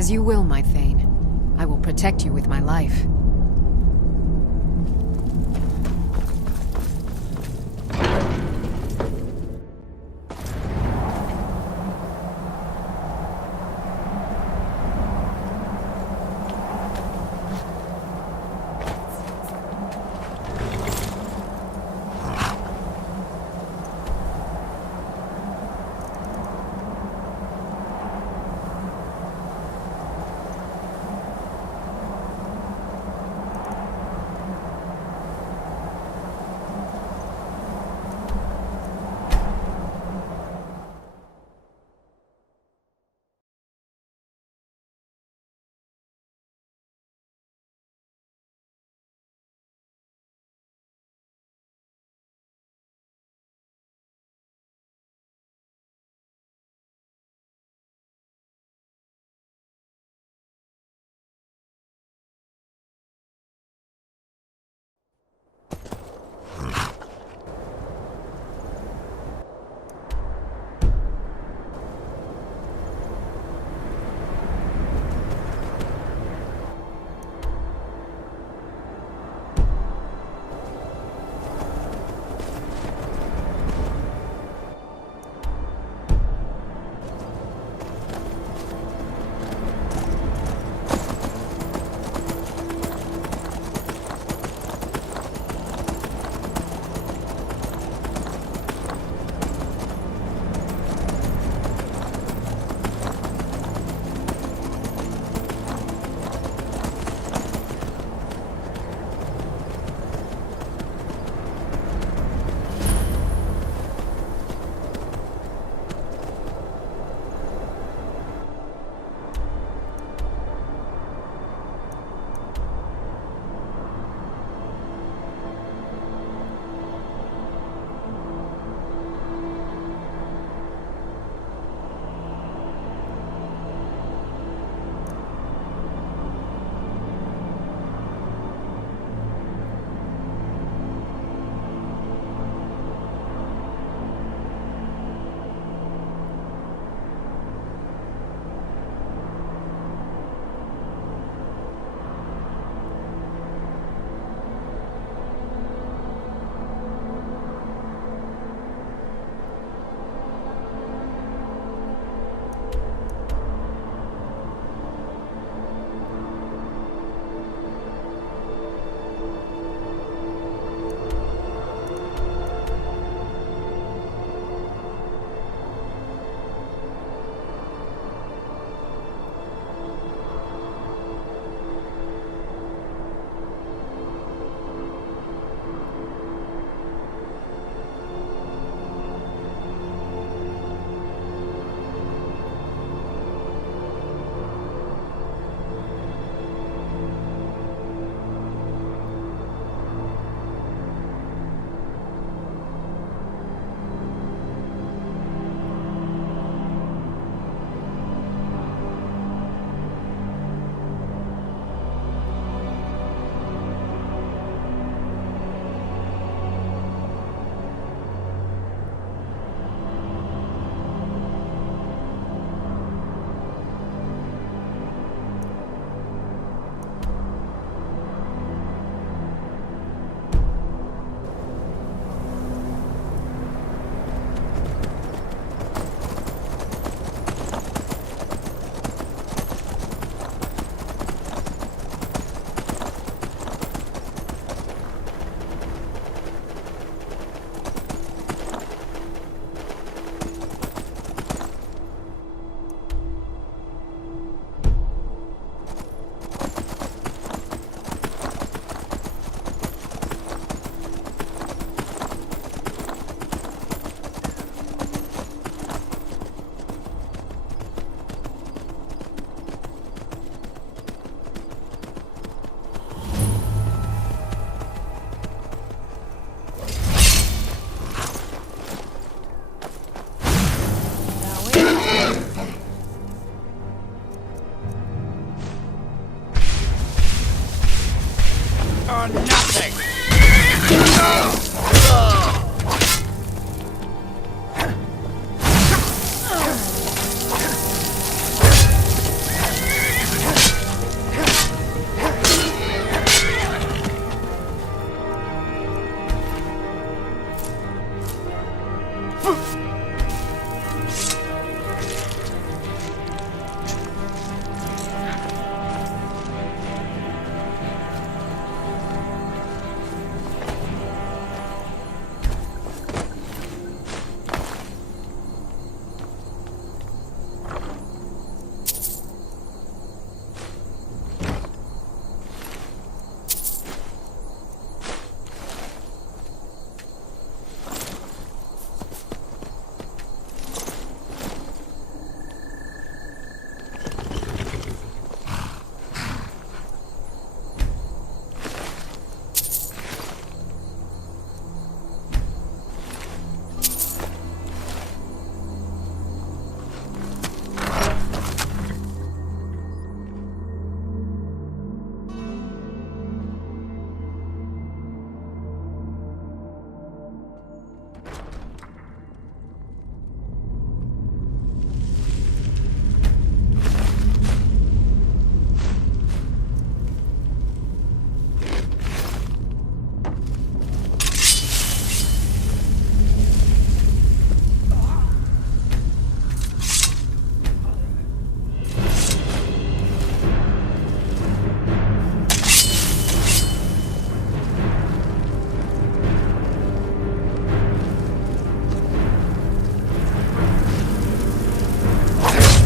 As you will, my Thane. I will protect you with my life.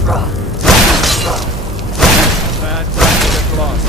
Bad time to get lost.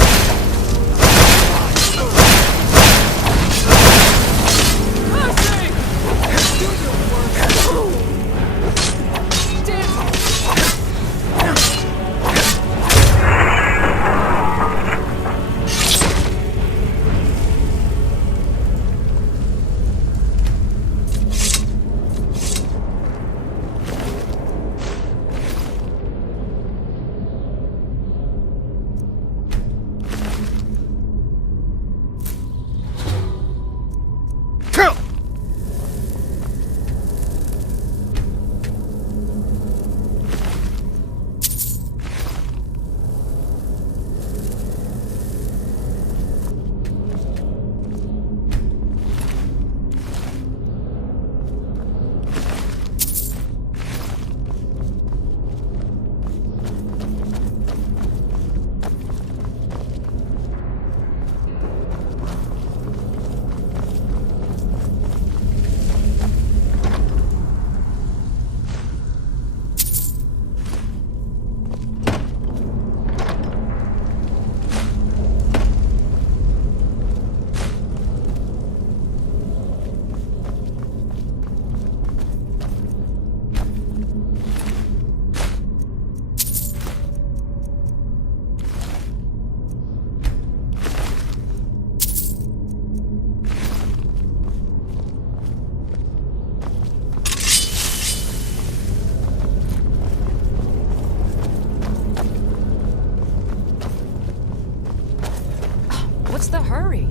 What's the hurry?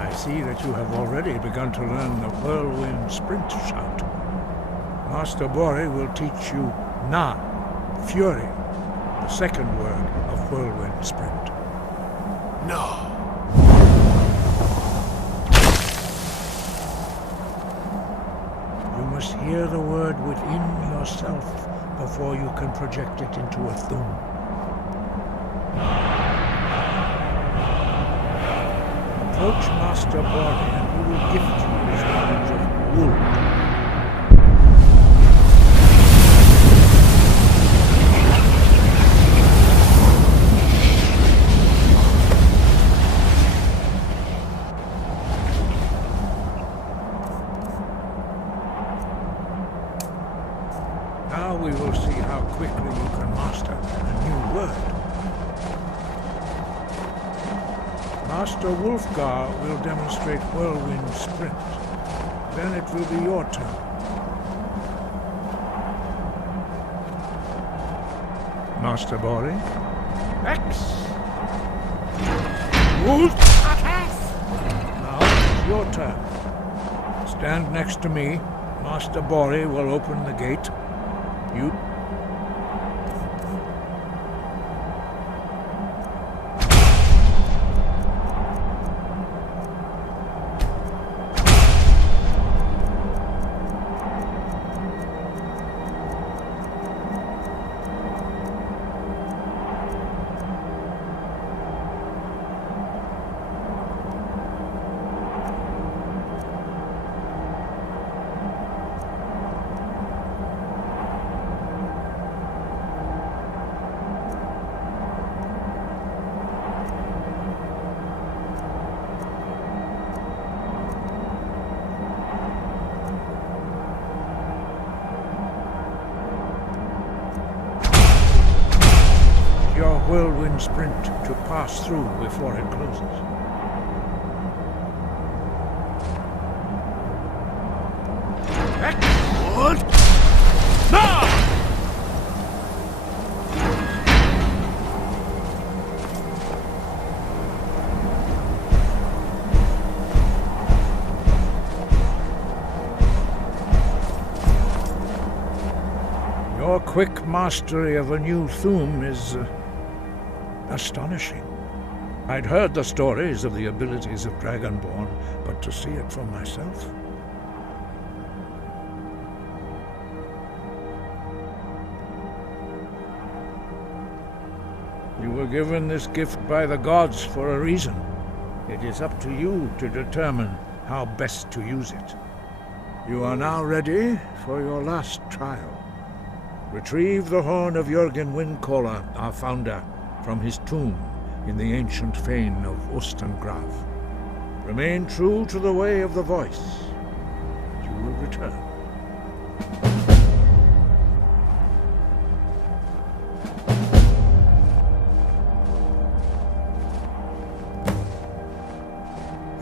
I see that you have already begun to learn the whirlwind sprint shout. Master Bori will teach you Na, Fury, the second word of whirlwind sprint. No. You must hear the word within yourself before you can project it into a thum. Approach Master Bori and he will gift you his knowledge of wood. Now we will see how quickly you can master a new word. Master Wulfgar will demonstrate whirlwind sprint. Then it will be your turn. Master Bori? X! Move! Now it's your turn. Stand next to me. Master Bori will open the gate. You... Your whirlwind sprint to pass through before it closes. Excellent! Now! Your quick mastery of a new Thum is astonishing. I'd heard the stories of the abilities of Dragonborn, but to see it for myself... You were given this gift by the gods for a reason. It is up to you to determine how best to use it. You are now ready for your last trial. Retrieve the horn of Jürgen Windcaller, our founder, from his tomb in the ancient fane of Ostengrav. Remain true to the way of the voice. You will return.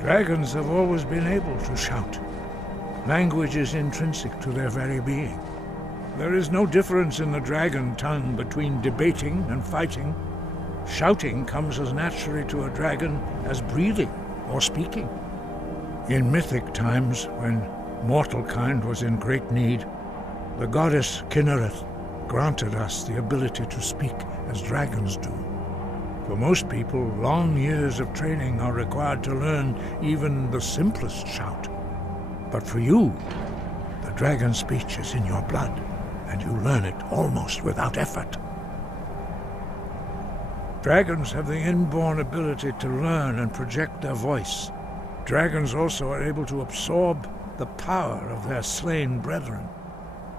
Dragons have always been able to shout. Language is intrinsic to their very being. There is no difference in the dragon tongue between debating and fighting. Shouting comes as naturally to a dragon as breathing or speaking. In mythic times, when mortal kind was in great need, the goddess Kinnereth granted us the ability to speak as dragons do. For most people, long years of training are required to learn even the simplest shout. But for you, the dragon speech is in your blood, and you learn it almost without effort. Dragons have the inborn ability to learn and project their voice. Dragons also are able to absorb the power of their slain brethren.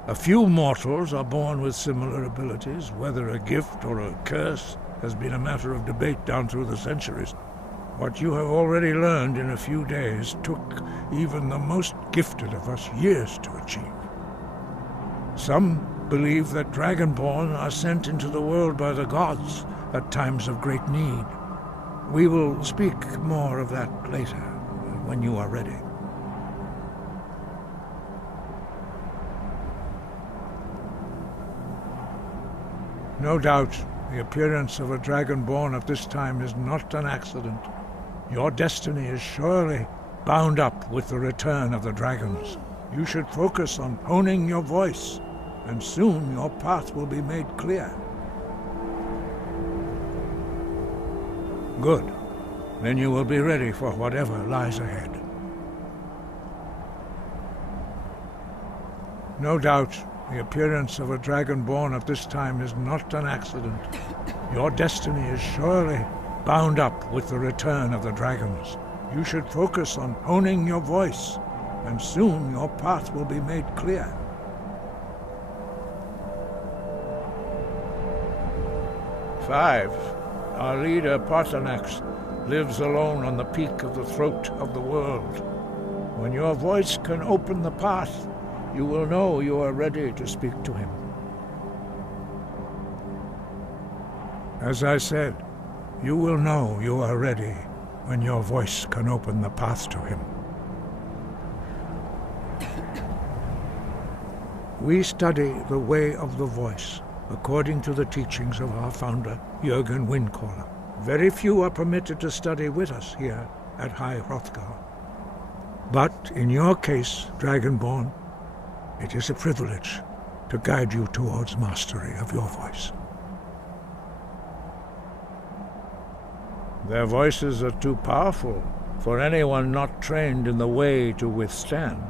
A few mortals are born with similar abilities. Whether a gift or a curse has been a matter of debate down through the centuries. What you have already learned in a few days took even the most gifted of us years to achieve. Some believe that Dragonborn are sent into the world by the gods at times of great need. We will speak more of that later, when you are ready. No doubt, the appearance of a Dragonborn at this time is not an accident. Your destiny is surely bound up with the return of the dragons. You should focus on honing your voice, and soon your path will be made clear. Good. Then you will be ready for whatever lies ahead. No doubt, the appearance of a Dragonborn at this time is not an accident. Your destiny is surely bound up with the return of the dragons. You should focus on honing your voice, and soon your path will be made clear. Five. Our leader, Parthenax, lives alone on the peak of the throat of the world. When your voice can open the path, you will know you are ready to speak to him. As I said, you will know you are ready when your voice can open the path to him. We study the way of the voice, according to the teachings of our founder, Jürgen Windcaller. Very few are permitted to study with us here at High Hrothgar. But in your case, Dragonborn, it is a privilege to guide you towards mastery of your voice. Their voices are too powerful for anyone not trained in the way to withstand.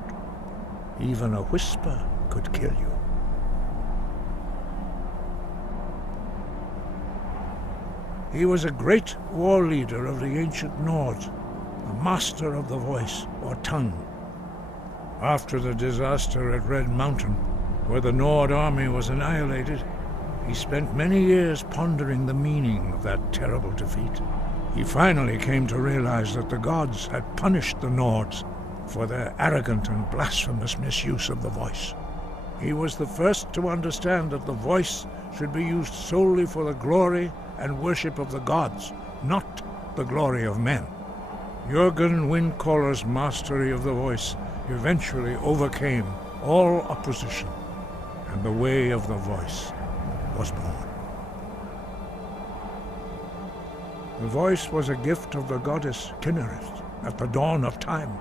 Even a whisper could kill you. He was a great war leader of the ancient Nords, a master of the voice or tongue. After the disaster at Red Mountain, where the Nord army was annihilated, he spent many years pondering the meaning of that terrible defeat. He finally came to realize that the gods had punished the Nords for their arrogant and blasphemous misuse of the voice. He was the first to understand that the voice should be used solely for the glory and worship of the gods, not the glory of men. Jurgen Windcaller's mastery of the voice eventually overcame all opposition, and the way of the voice was born. The voice was a gift of the goddess Kinnereth at the dawn of time.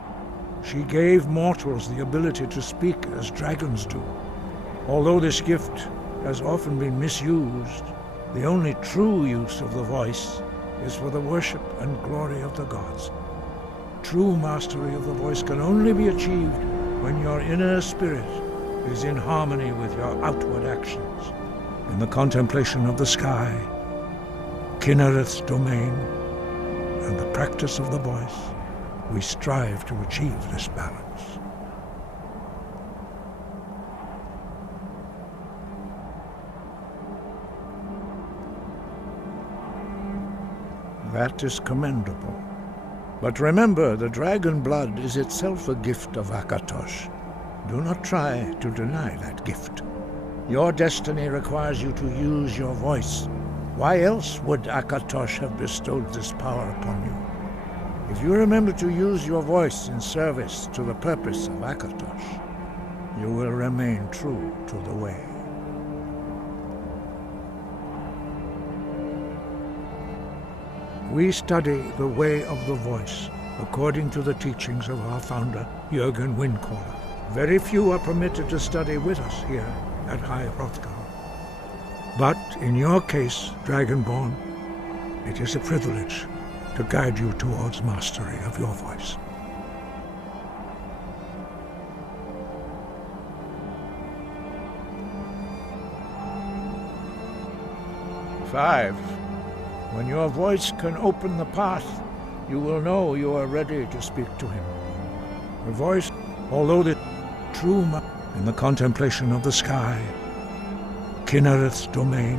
She gave mortals the ability to speak as dragons do. Although this gift has often been misused, the only true use of the voice is for the worship and glory of the gods. True mastery of the voice can only be achieved when your inner spirit is in harmony with your outward actions. In the contemplation of the sky, Kinnereth's domain, and the practice of the voice, we strive to achieve this balance. That is commendable. But remember, the dragon blood is itself a gift of Akatosh. Do not try to deny that gift. Your destiny requires you to use your voice. Why else would Akatosh have bestowed this power upon you? If you remember to use your voice in service to the purpose of Akatosh, you will remain true to the way. We study the way of the voice according to the teachings of our founder, Jurgen Windcaller. Very few are permitted to study with us here at High Hrothgar. But in your case, Dragonborn, it is a privilege to guide you towards mastery of your voice. Five. When your voice can open the path, you will know you are ready to speak to him. The voice, although the true in the contemplation of the sky, Kinnereth's domain,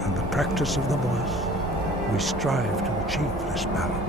and the practice of the voice, we strive to achieve this balance.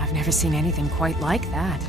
I've never seen anything quite like that.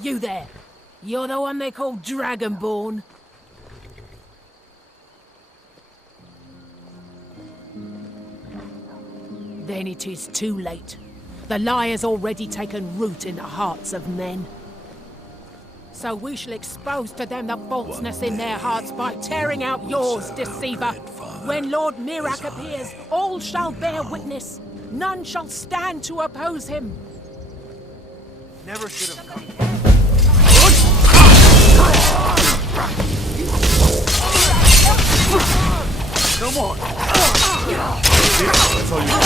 You there. You're the one they call Dragonborn. Then it is too late. The lie has already taken root in the hearts of men. So we shall expose to them the falseness in their hearts by tearing out yours, deceiver. When Lord Mirak appears, all shall bear witness. None shall stand to oppose him. Never should have come. No more. That's all you want.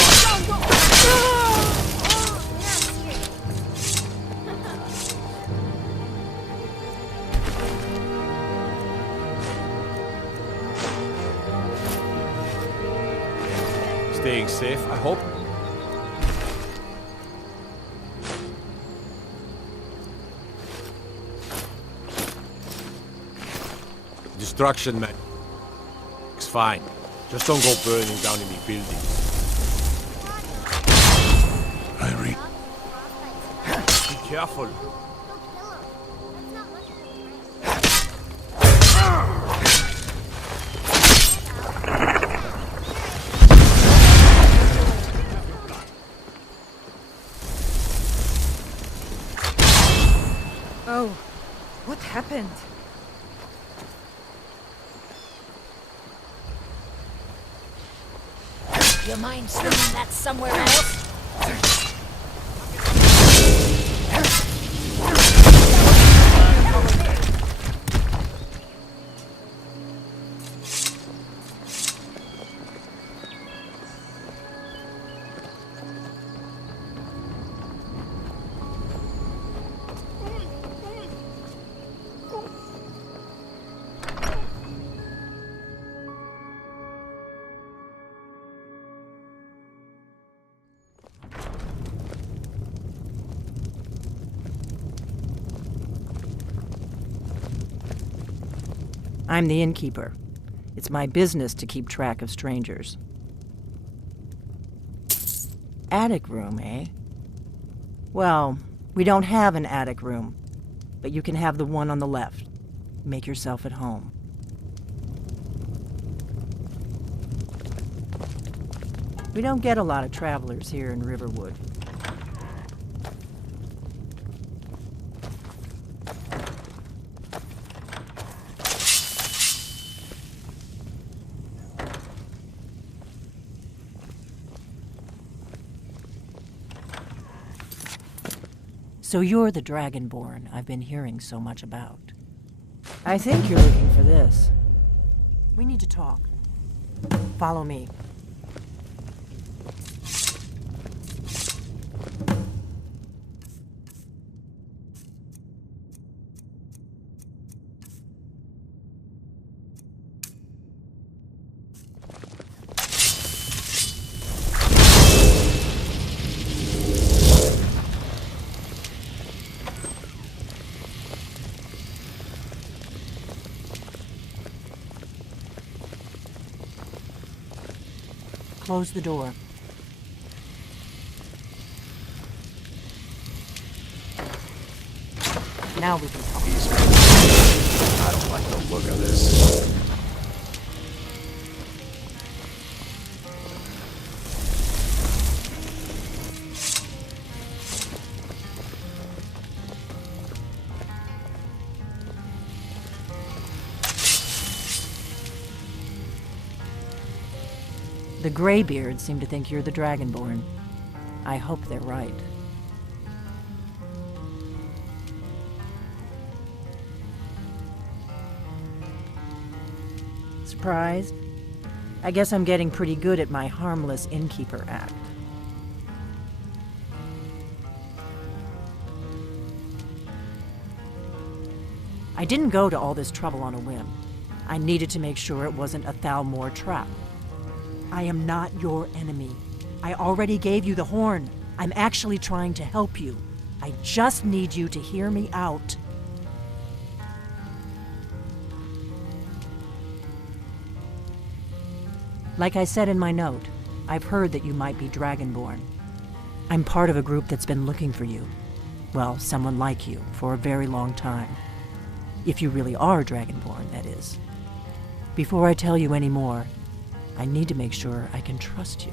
Staying safe, I hope. Destruction, man. It's fine. Just don't go burning down in the building. Irene. Be careful. Oh, what happened? You mind swinging that somewhere else? I'm the innkeeper. It's my business to keep track of strangers. Attic room, eh? Well, we don't have an attic room, but you can have the one on the left. Make yourself at home. We don't get a lot of travelers here in Riverwood. So you're the Dragonborn I've been hearing so much about. I think you're looking for this. We need to talk. Follow me. Close the door. Now we can talk. I don't like the look of this. The Greybeards seem to think you're the Dragonborn. I hope they're right. Surprised? I guess I'm getting pretty good at my harmless innkeeper act. I didn't go to all this trouble on a whim. I needed to make sure it wasn't a Thalmor trap. I am not your enemy. I already gave you the horn. I'm actually trying to help you. I just need you to hear me out. Like I said in my note, I've heard that you might be Dragonborn. I'm part of a group that's been looking for you. Well, someone like you, for a very long time. If you really are Dragonborn, that is. Before I tell you any more, I need to make sure I can trust you.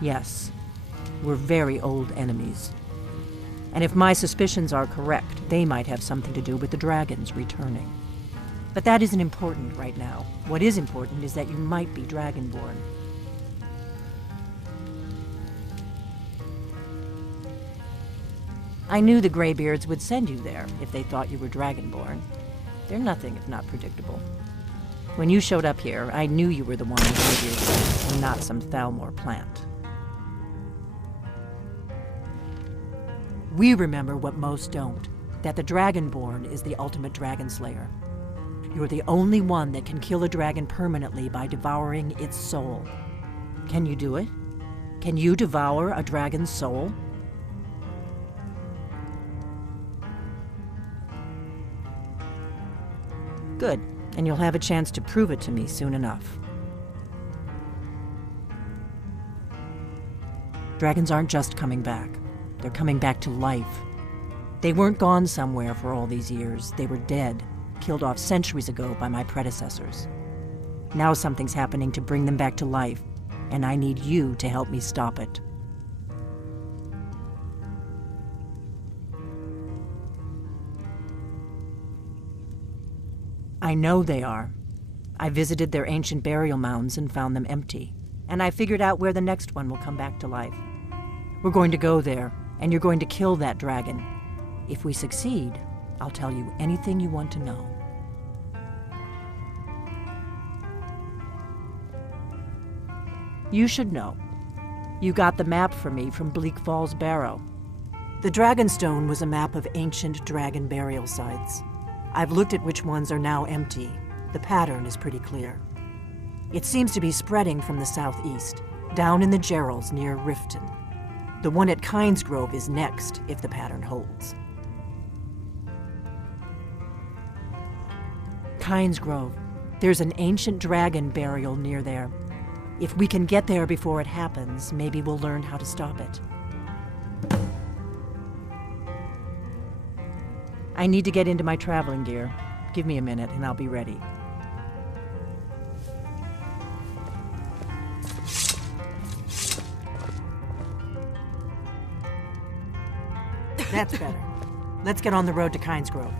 Yes, we're very old enemies. And if my suspicions are correct, they might have something to do with the dragons returning. But that isn't important right now. What is important is that you might be Dragonborn. I knew the Greybeards would send you there if they thought you were Dragonborn. They're nothing if not predictable. When you showed up here, I knew you were the one with Greybeards, and not some Thalmor plant. We remember what most don't, that the Dragonborn is the ultimate dragon slayer. You're the only one that can kill a dragon permanently by devouring its soul. Can you do it? Can you devour a dragon's soul? Good, and you'll have a chance to prove it to me soon enough. Dragons aren't just coming back. They're coming back to life. They weren't gone somewhere for all these years. They were dead, killed off centuries ago by my predecessors. Now something's happening to bring them back to life, and I need you to help me stop it. I know they are. I visited their ancient burial mounds and found them empty, and I figured out where the next one will come back to life. We're going to go there, and you're going to kill that dragon. If we succeed, I'll tell you anything you want to know. You should know. You got the map for me from Bleak Falls Barrow. The Dragonstone was a map of ancient dragon burial sites. I've looked at which ones are now empty. The pattern is pretty clear. It seems to be spreading from the southeast, down in the Gerals near Riften. The one at Kynesgrove is next, if the pattern holds. Kynesgrove. There's an ancient dragon burial near there. If we can get there before it happens, maybe we'll learn how to stop it. I need to get into my traveling gear. Give me a minute and I'll be ready. That's better. Let's get on the road to Kynesgrove.